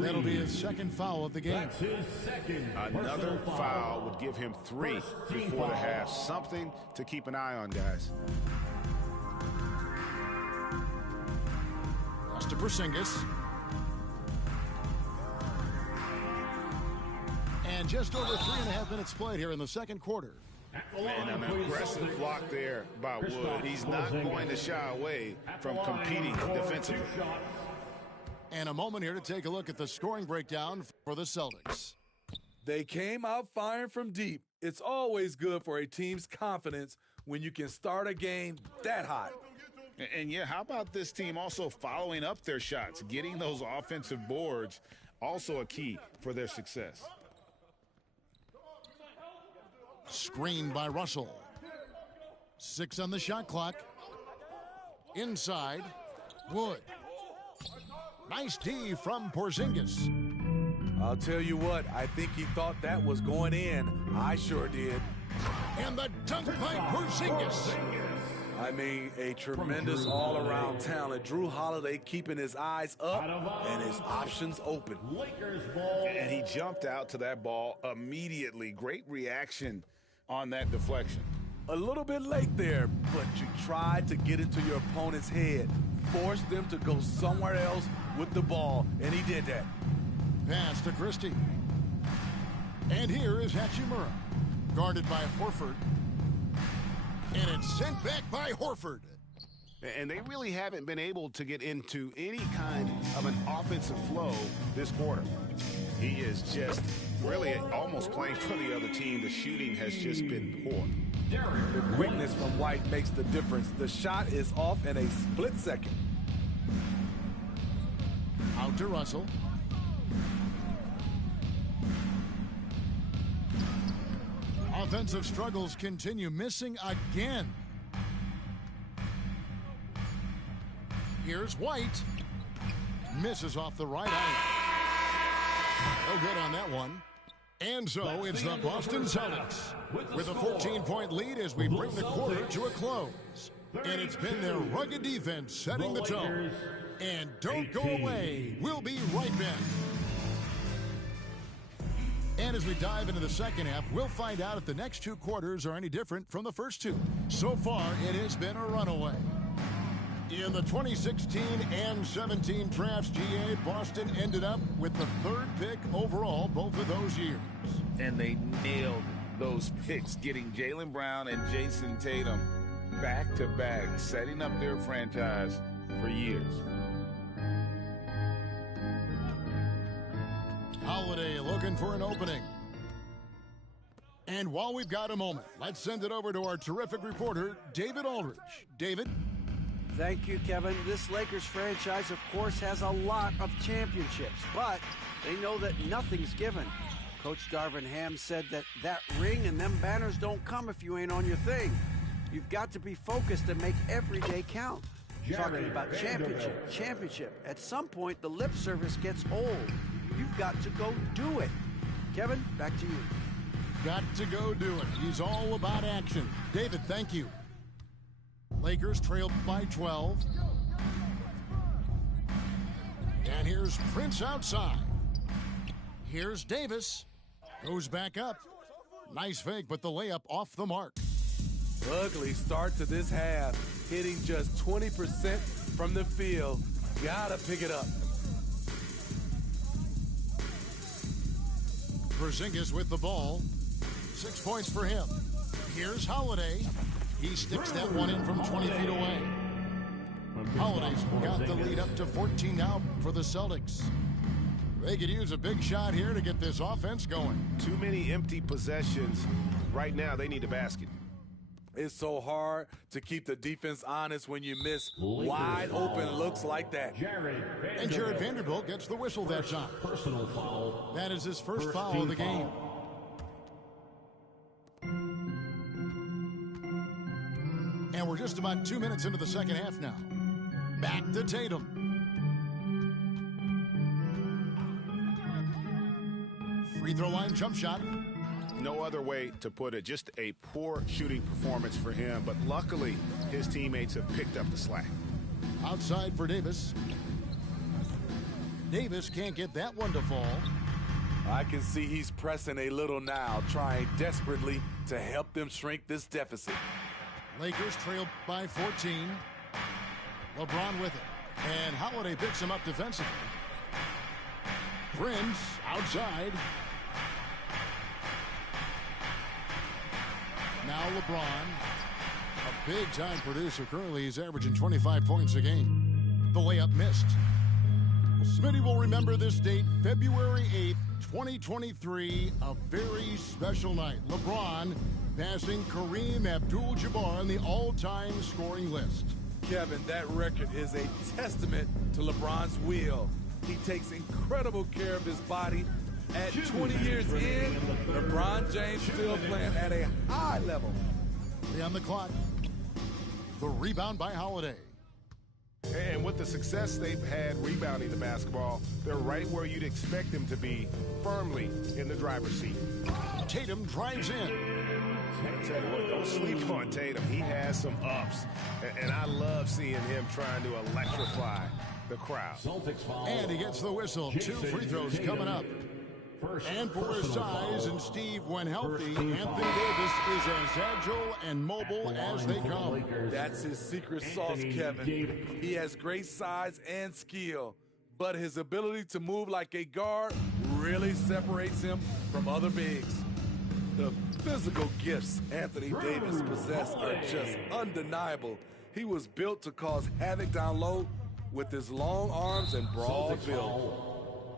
That'll be his second foul of the game. That's his second. Another foul would give him 3 before the half. Something to keep an eye on, guys. Pass to Porzingis. And just over 3.5 minutes played here in the second quarter. And an aggressive block there by Wood. He's not going to shy away from competing defensively. And a moment here to take a look at the scoring breakdown for the Celtics. They came out firing from deep. It's always good for a team's confidence when you can start a game that hot. And yeah, how about this team also following up their shots, getting those offensive boards, also a key for their success. Screen by Russell. 6 on the shot clock. Inside, Wood. Nice D from Porzingis. I'll tell you what, I think he thought that was going in. I sure did. And the dunk by Porzingis. I mean, a tremendous all-around talent. Drew Holiday keeping his eyes up and his options open. And he jumped out to that ball immediately. Great reaction on that deflection. A little bit late there, but you tried to get into your opponent's head. Force them to go somewhere else with the ball, and he did that. Pass to Christie. And here is Hachimura, guarded by Horford. And it's sent back by Horford. And they really haven't been able to get into any kind of an offensive flow this quarter. He is just really almost playing for the other team. The shooting has just been poor. The quickness from White makes the difference. The shot is off in a split second. Out to Russell. Offensive struggles continue, missing again. Here's White. Misses off the right eye. No good on that one. And so it's the Boston Celtics with a 14-point lead as we bring the quarter to a close. And it's been their rugged defense setting the tone. And don't go away. We'll be right back. And as we dive into the second half, we'll find out if the next 2 quarters are any different from the first 2. So far, it has been a runaway. In the 2016 and 17 drafts, GA, Boston ended up with the 3rd pick overall both of those years. And they nailed those picks, getting Jaylen Brown and Jason Tatum back-to-back, setting up their franchise for years. Holiday looking for an opening. And while we've got a moment, let's send it over to our terrific reporter, David Aldridge. David? Thank you, Kevin. This Lakers franchise, of course, has a lot of championships, but they know that nothing's given. Coach Darvin Ham said that ring and them banners don't come if you ain't on your thing. You've got to be focused and make every day count. Talking about championship. At some point, the lip service gets old. You've got to go do it. Kevin, back to you. Got to go do it. He's all about action. David, thank you. Lakers trail by 12. And here's Prince outside. Here's Davis. Goes back up. Nice fake, but the layup off the mark. Ugly start to this half. Hitting just 20% from the field. Gotta pick it up. Porzingis with the ball. 6 points for him. Here's Holiday. He sticks that one in from 20 feet away. Holiday's got the lead up to 14 now for the Celtics. They could use a big shot here to get this offense going. Too many empty possessions. Right now, they need a basket. It's so hard to keep the defense honest when you miss wide open looks like that. And Jared Vanderbilt gets the whistle that time. Personal foul. That is his first foul of the game. And we're just about 2 minutes into the second half now. Back to Tatum. Free throw line jump shot. No other way to put it. Just a poor shooting performance for him. But luckily, his teammates have picked up the slack. Outside for Davis. Davis can't get that one to fall. I can see he's pressing a little now, trying desperately to help them shrink this deficit. Lakers trail by 14. LeBron with it. And Holiday picks him up defensively. Prince outside. Now LeBron, a big-time producer. Currently, he's averaging 25 points a game. The layup missed. Smitty will remember this date, February 8th, 2023, a very special night. LeBron passing Kareem Abdul-Jabbar on the all-time scoring list. Kevin, that record is a testament to LeBron's will. He takes incredible care of his body. At 20 years in, LeBron James still playing at a high level. On the clock. The rebound by Holiday. And with the success they've had rebounding the basketball, they're right where you'd expect them to be, firmly in the driver's seat. Tatum drives in. I tell you what, don't sleep on Tatum. He has some ups, and I love seeing him trying to electrify the crowd. And he gets the whistle. 2 free throws coming up. And for his size and Steve, when healthy, Anthony Davis is as agile and mobile as they come. That's his secret sauce, Kevin. He has great size and skill, but his ability to move like a guard really separates him from other bigs. The physical gifts Anthony Davis possesses are just undeniable. He was built to cause havoc down low with his long arms and broad build.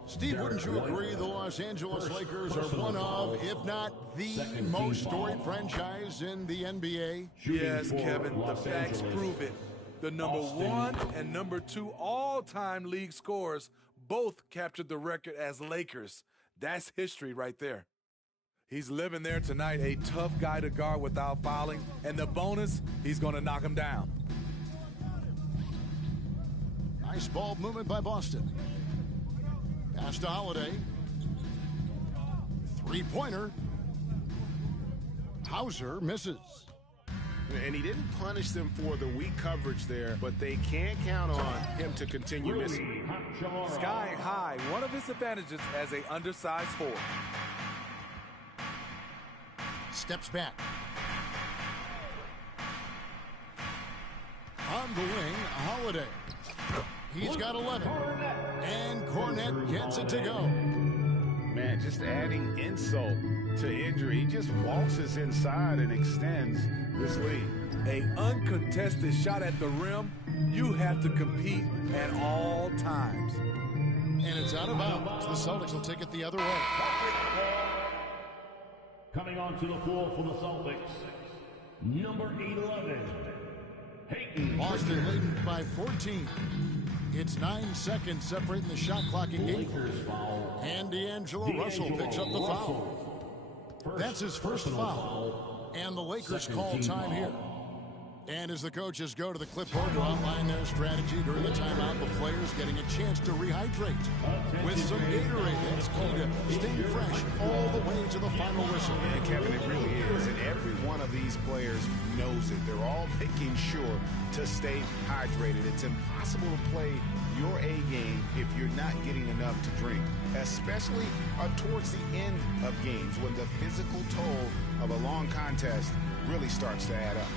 Steve, wouldn't you agree the Los Angeles Lakers are one of, if not the most storied franchise in the NBA? Yes, Kevin, the facts prove it. The number 1 and number 2 all-time league scorers both captured the record as Lakers. That's history right there. He's living there tonight, a tough guy to guard without fouling, and the bonus, he's going to knock him down. Nice ball movement by Boston. Pass to Holiday. Three-pointer. Hauser misses. And he didn't punish them for the weak coverage there, but they can't count on him to continue missing. Skying high, one of his advantages as an undersized forward. Steps back. On the wing, Holiday. He's got 11. And Cornette gets it to go. Man, just adding insult to injury. He just waltzes inside and extends this lead. An uncontested shot at the rim, you have to compete at all times. And it's out of bounds. The Celtics will take it the other way. Coming onto the floor for the Celtics, number 11, Hayden. Boston leading by 14. It's 9 seconds separating the shot clock in game. And D'Angelo Russell picks up the foul. That's his first foul. And the Lakers call time here. And as the coaches go to the clipboard to outline their strategy during the timeout, the players getting a chance to rehydrate with some Gatorade. That's key to staying fresh all the way to the final whistle. And Kevin, it really is. And every one of these players knows it. They're all making sure to stay hydrated. It's impossible to play your A game if you're not getting enough to drink, especially towards the end of games when the physical toll of a long contest really starts to add up.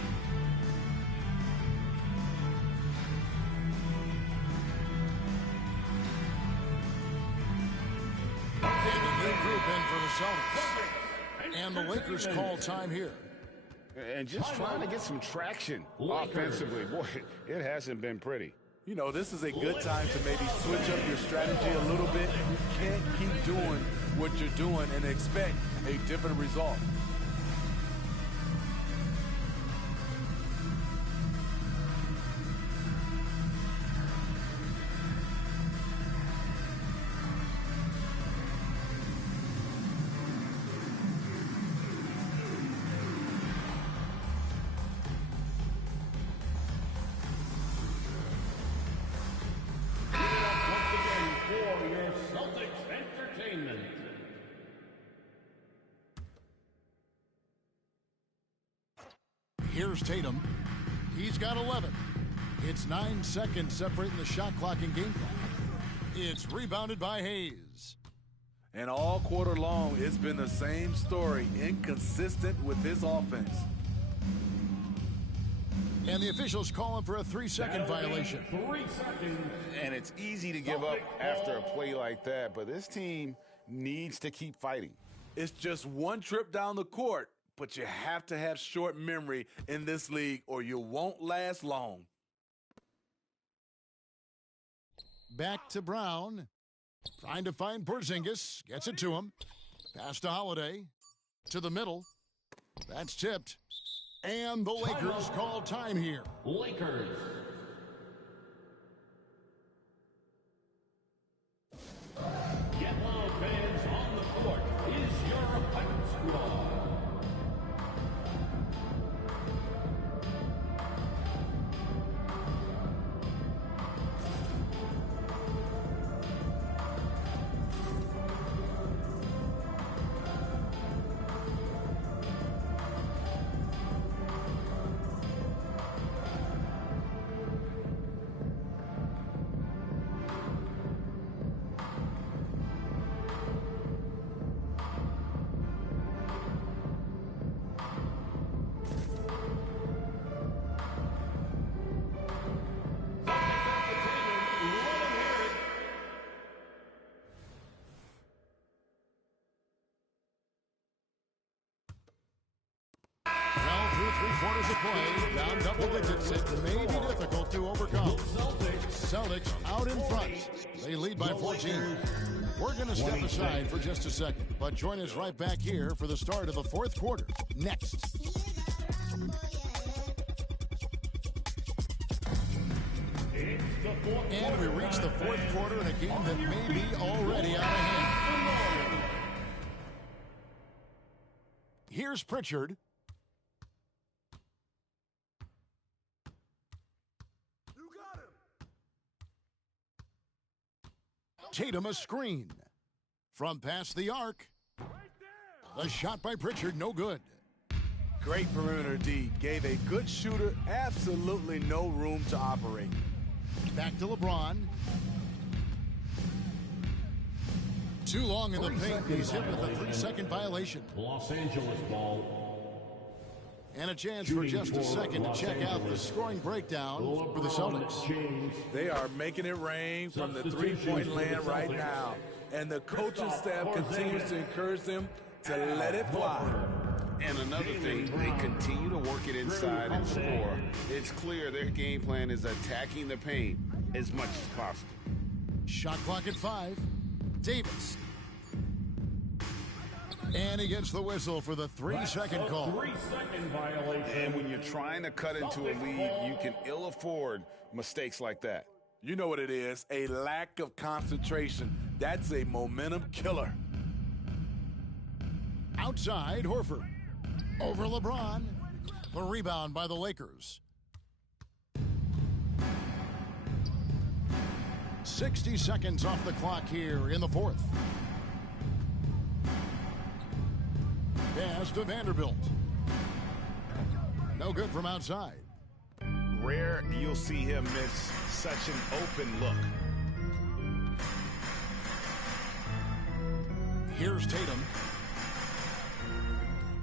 And the Lakers call time here. And just trying to get some traction offensively. Boy, it hasn't been pretty. You know, this is a good time to maybe switch up your strategy a little bit. You can't keep doing what you're doing and expect a different result. Here's Tatum. He's got 11. It's 9 seconds separating the shot clock and game clock. It's rebounded by Hayes. And all quarter long, it's been the same story, inconsistent with his offense. And the officials call him for a 3-second violation. 3 seconds. And it's easy to give up after a play like that, but this team needs to keep fighting. It's just one trip down the court, but you have to have short memory in this league or you won't last long. Back to Brown. Trying to find Porzingis. Gets it to him. Pass to Holiday. To the middle. That's tipped. And the Lakers call time here. Lakers. Get loud, fans. On the court is your hype squad. Quarters of play, down double digits. It may be difficult to overcome. Celtics out in front. They lead by 14. We're going to step aside for just a second, but join us right back here for the start of the fourth quarter. Next. And we reach the fourth quarter in a game that may be already out of hand. Here's Pritchard. Tatum a screen. From past the arc. The shot by Pritchard, no good. Great perimeter D. Gave a good shooter absolutely no room to operate. Back to LeBron. Too long in the paint. He's hit with a 3-second violation. Los Angeles ball. And a chance for just a second to check out the scoring breakdown for the Celtics. They are making it rain from the three-point land right now. And the coaching staff continues to encourage them to let it fly. And another thing, they continue to work it inside and score. It's clear their game plan is attacking the paint as much as possible. Shot clock at 5. Davis. And he gets the whistle for the 3-second call. 3-second violation. And when you're trying to cut into a lead, you can ill afford mistakes like that. You know what it is, a lack of concentration. That's a momentum killer. Outside, Horford. Over LeBron. The rebound by the Lakers. 60 seconds off the clock here in the fourth. Pass to Vanderbilt. No good from outside. Rare you'll see him miss such an open look. Here's Tatum.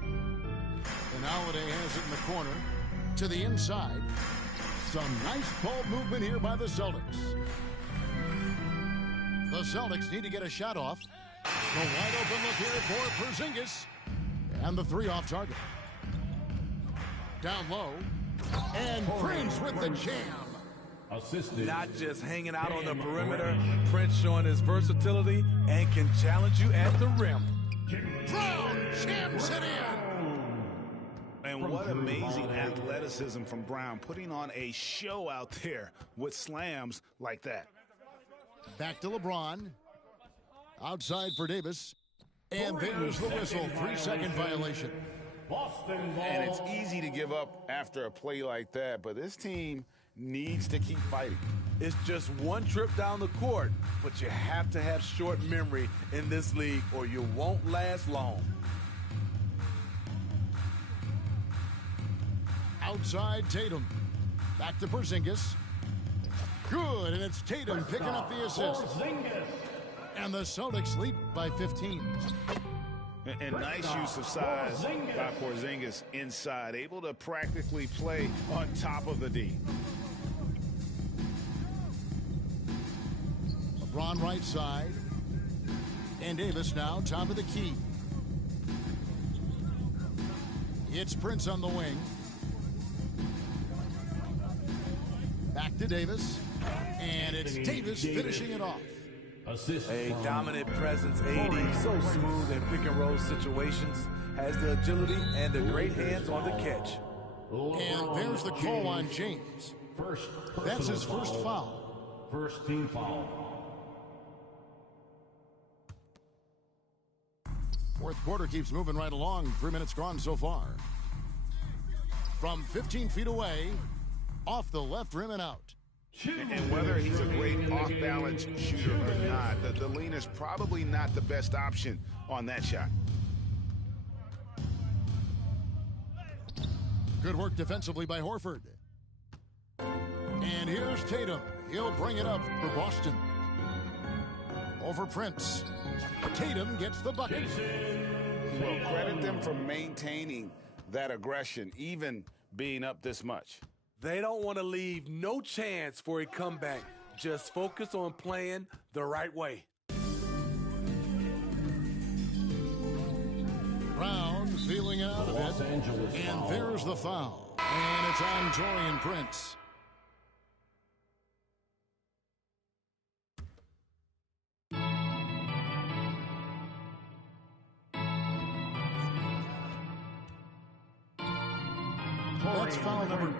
And Holiday has it in the corner. To the inside. Some nice ball movement here by the Celtics. The Celtics need to get a shot off. The wide open look here for Porzingis. And the 3 off target. Down low. And Prince with the jam. Assisted. Not just hanging out on the perimeter. Prince showing his versatility and can challenge you at the rim. Brown jams it in. And what amazing athleticism from Brown, putting on a show out there with slams like that. Back to LeBron. Outside for Davis. And there's the whistle. 3-second violation. Boston ball. And it's easy to give up after a play like that, but this team needs to keep fighting. It's just one trip down the court, but you have to have short memory in this league or you won't last long. Outside Tatum. Back to Porzingis. Good, and it's Tatum picking up the assist. And the Celtics lead by 15. And nice use of size by Porzingis inside, able to practically play on top of the D. LeBron right side. And Davis now top of the key. It's Prince on the wing. Back to Davis. And it's Davis finishing it off. A dominant presence, AD, so smooth in pick and roll situations, has the agility and the great hands on the catch. And there's the call on James. That's his first foul. First team foul. Fourth quarter keeps moving right along. 3 minutes gone so far. From 15 feet away, off the left rim and out. And whether he's a great off-balance shooter or not, the lean is probably not the best option on that shot. Good work defensively by Horford. And here's Tatum. He'll bring it up for Boston. Over Prince. Tatum gets the bucket. Well, credit them for maintaining that aggression, even being up this much. They don't want to leave no chance for a comeback. Just focus on playing the right way. Brown feeling out of it. And there's the foul. And it's on Taurean Prince. That's foul number